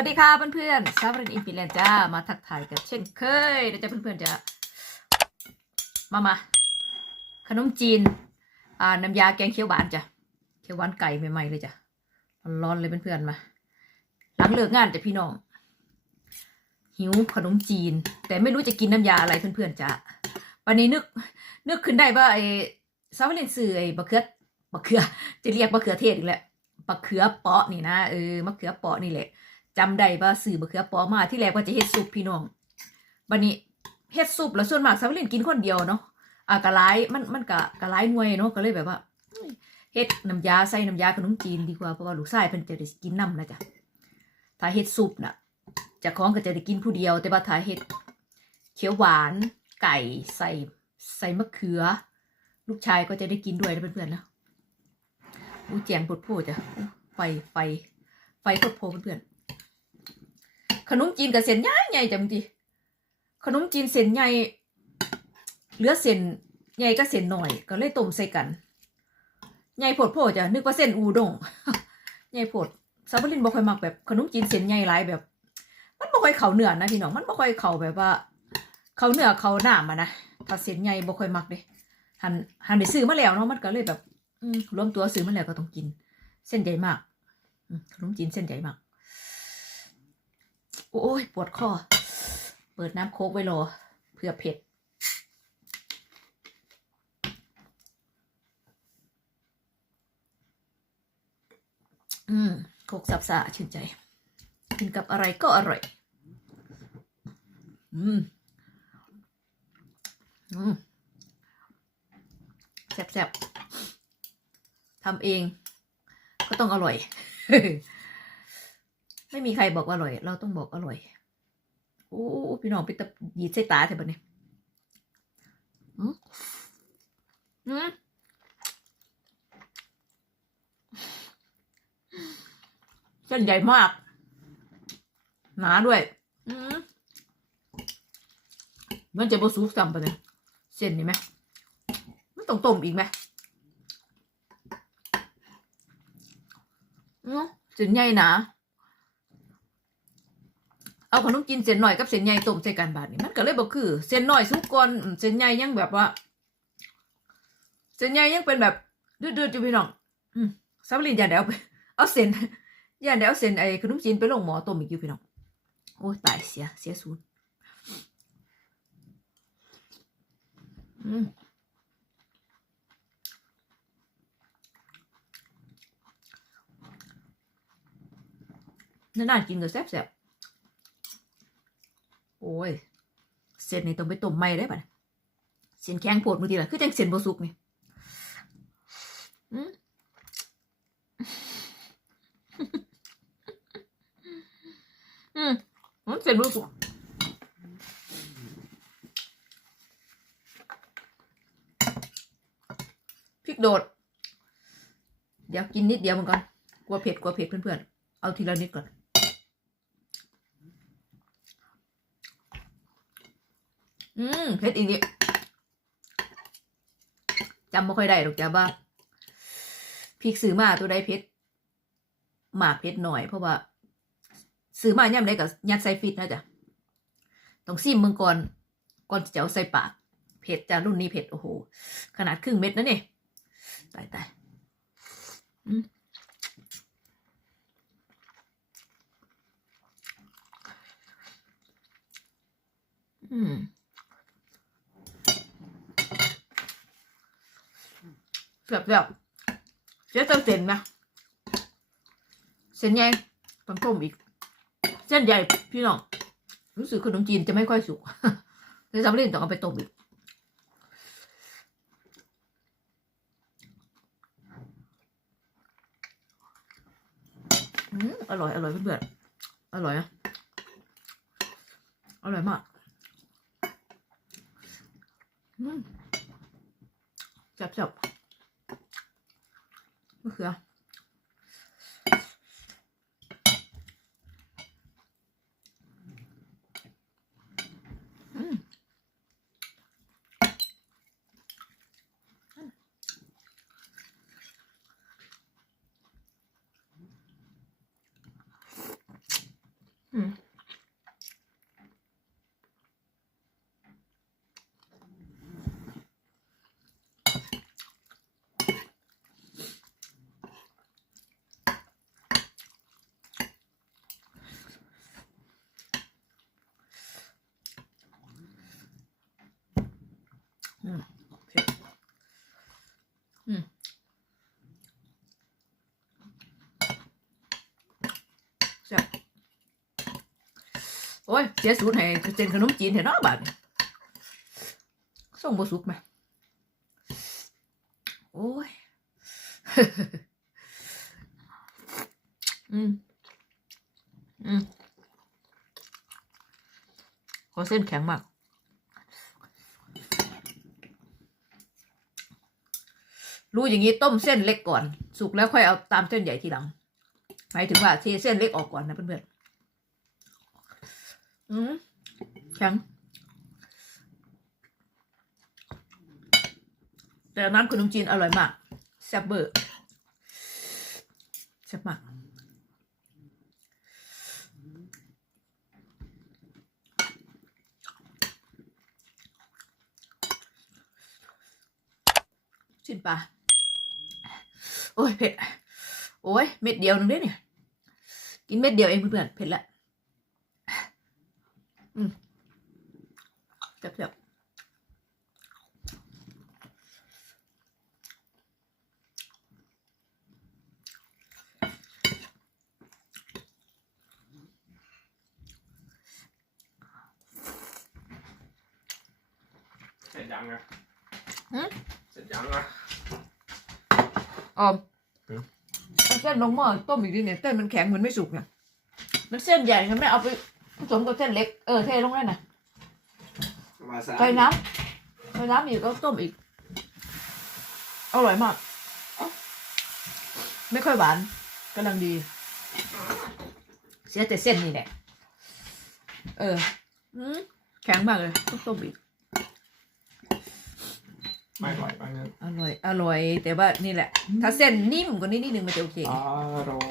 วัสดีค่ะเพื่อนๆซาบรินอินฟิแลนจ้า มาทักทายกันเช่นเคยนะจ๊ะเพื่อนๆจ้ามามาขนมจีน อ่า น้ำยาแกงเขียวหวานจ้ะ เขียวหวานไก่ใหม่ๆเลยจ้ะ ร้อนๆเลยเพื่อนๆมา หลังเลิกงานจ้ะพี่น้อง หิวขนมจีน แต่ไม่รู้จะกินน้ำยาอะไรเพื่อนๆจ้ะ วันนี้นึก นึกขึ้นได้ว่าไอ้ซาบรินซื้อไอ้บะเขือบะเขือ จะเรียกบะเขือเทศอีกแล้วบะเขือเปาะนี่นะ เออมะเขือเปาะนี่แหละ จำได้ว่าสื่อบะเขือปอมาที่แรกว่าจะเฮ็ดซุปพี่น้องบัดนี้เฮ็ดซุปแล้วส่วนมากสาวเล่นกินคนเดียวเนาะอะกะหลายมันมันกะกะหลายหน่วยเนาะก็เลยแบบว่าเฮ็ดน้ำยาใส่น้ำยาขนมจีนดีกว่าเพราะว่าลูกชายเพิ่นจะได้กินน้ำนะจ๊ะถ้าเฮ็ดซุปน่ะจะของก็จะได้กินผู้เดียว แต่ว่าถ้าเฮ็ดเขียวหวานไก่ใส่ใส่มะเขือ ลูกชายก็จะได้กินด้วยนะเพื่อนๆนะอู้แจงปวดโพดจ้ะไฟไฟไฟปวดโพเพื่อน ขนมจีนกับเส้นใหญ่ใหญ่จังจีขนมจีนเส้นใหญ่เหลือเส้นใหญ่ก็เส้นหน่อยก็เลยต้มใส่กันใหญ่โพดโพดจ้ะนึกว่าเส้นอูด้งใหญ่โพดซาบลินบ่ค่อยมักแบบขนมจีนเส้นใหญ่หลายแบบ มันบ่ค่อยเข้าเนื้อนะพี่น้องมันบ่ค่อยเข้าแบบว่า เข้าเนื้อเข้าหน้ามานะถ้าเส้นใหญ่บ่ค่อยมักเด้หันหันไปซื้อมาแล้วเนาะมันก็เลยแบบอืมรวมตัวซื้อมาแล้วก็ต้องกิน เส้นใหญ่มากขนมจีนเส้นใหญ่มาก โอ้ยปวดคอ เปิดน้ำโค้กไว้รอเพื่อเผ็ด อืมโคกสับสะชื่นใจ กินกับอะไรก็อร่อย อืม อืมแซ่บๆทำเอง ก็ต้องอร่อย ไม่มีใครบอกว่าอร่อย เราต้องบอกอร่อย โอ้พี่น้องไปตะยีดใส่ตาเถอะบัดนี้อืมอืมเส้นใหญ่มาก หนาด้วย อืมมันจะบสุกซ้ำปะเนี่ยเส้นนี่ไหมมันต้องต้มอีกไหมอืมเส้นใหญ่หนา เอาขนมจีนเส้นหน่อยกับเส้นใหญ่ต้มใส่กันบาดนี่มันก็เลยบอกคือเส้นหน่อยสุกก่อนเส้นใหญ่ยังแบบว่าเส้นใหญ่ยังเป็นแบบดืดๆอยู่พี่น้องอืมซับลินอย่าเดี๋ยวไปเอาเส้นอย่าเดี๋ยวเอาเส้นไอ้ขนมจีนไปลงหมอต้มอีกอยู่พี่น้องโอ้ยตายเสียเสียศูนย์อืมนานๆกินก็แซ่บๆ โอ้ย เส้นนี่ต้องไปต้มใหม่ได้ปะเนี่ยเส้นแข็งโพดมือทีละคือจังเส้นบ่สุกนี่อืมอืมมันเส้นบ่สุกพริกโดด เดี๋ยวกินนิดเดียวมันก่อน กลัวเผ็ดกลัวเผ็ดเพื่อนๆ เอาทีละนิดก่อน อืม เผ็ดอีนี่จำไม่ค่อยได้หรอกจ้าว่าพริกซื้อมาตัวใดเผ็ดหมากเผ็ดหน่อยเพราะว่าซื้อมาย่ำได้กับยัดใส่ฟิตนะจ๊ะต้องซิมมึงก่อนก่อนจะเอาใส่ปากเผ็ดจ้ารุ่นนี้เผ็ดโอ้โหขนาดครึ่งเม็ดนะเนี่ยตายตายอืม อืมแบบแบบเสียเต็มเต็มนะเส้นใหญ่ต้องต้มอีก เส้นใหญ่พี่น้องรู้สึกขนมจีนจะไม่ค่อยสุกในสำเร็จต้องเอาไปต้มอีกอร่อย อร่อยเพื่อนๆอร่อยอะอร่อยมากอืมจับจับ มะเขืออืม แซ่บโอ้ยเสียสูตรให้เส้นขนมจีนเห็นเนาะบาดส่งบ่สุกไหมโอ้ยอืมอืมขอเส้นแข็งมากรู้อย่างนี้ต้มเส้นเล็กก่อน สุกแล้วค่อยเอาตามเส้นใหญ่ทีหลัง หมายถึงว่าเทเส้นเล็กออกก่อนนะเพื่อนๆอืมแข็งแต่น้ำขนมจีนอร่อยมากแซ่บเบอร์แซ่บมากชิ้นปลาโอ้ยเผ็ด โอ้ยเม็ดเดียวนึงเด้เนี่ย กินเม็ดเดียวเองเพื่อนๆเผ็ดละอืมแซ่บเสร็จยังอะหืมเสร็จยังอะๆออมหืม เอาเส้นลงหม้อต้มอีกทีเนี่ยเส้นมันแข็งมันไม่สุกเนี่ยมันเส้นใหญ่งั้นไม่เอาไปผสมกับเส้นเล็กเออเทลงได้น่ะวาซาใส่น้ำใส่น้ำอีกก็ต้มอีกอร่อยมากเอ้าไม่ค่อยหวานกำลังดี เสียแต่เส้นนี่แหละเอออืมแข็งมากเลยต้องต้มอีก ไม่ไหวไปงั้นอร่อย อร่อย แต่ว่านี่แหละ ถ้าเส้นนิ่มกว่านี้นิดนึงมันจะโอเค อร่อย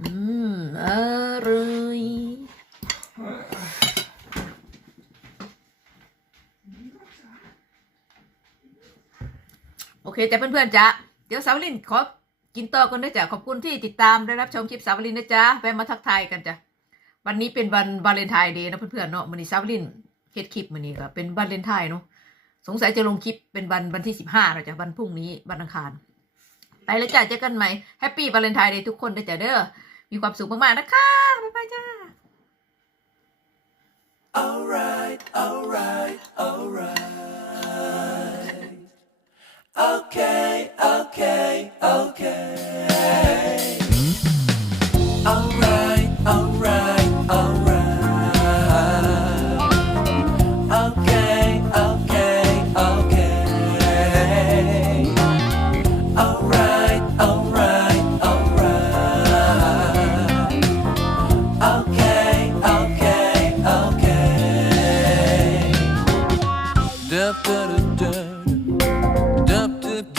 อืม อร่อยโอเคจ้ะเพื่อนๆจ้ะเดี๋ยวสาวลินขอกินต่อกันด้วยจ้ะขอบคุณที่ติดตามได้รับชมคลิปสาวลินนะจ๊ะแวะมาทักทายกันจ้ะวันนี้เป็นวันวาเลนไทน์เดย์นะเพื่อนๆเนาะวันนี้สาวลินเฮ็ดคลิปวันนี้ก็เป็นวาเลนไทน์เนาะ สงสัยจะลงคลิปเป็นวันวันที่สิบห้าเราจะวันพรุ่งนี้วันอังคาร ไปแล้วจ้ะเจอกันใหม่แฮปปี้วาเลนไทน์เดย์ทุกคนด้วยจ้ะเด้อมีความสุขมาก ๆ นะคะ บ๊ายบายจ้า Alright, alright, alright. Okay, da da da da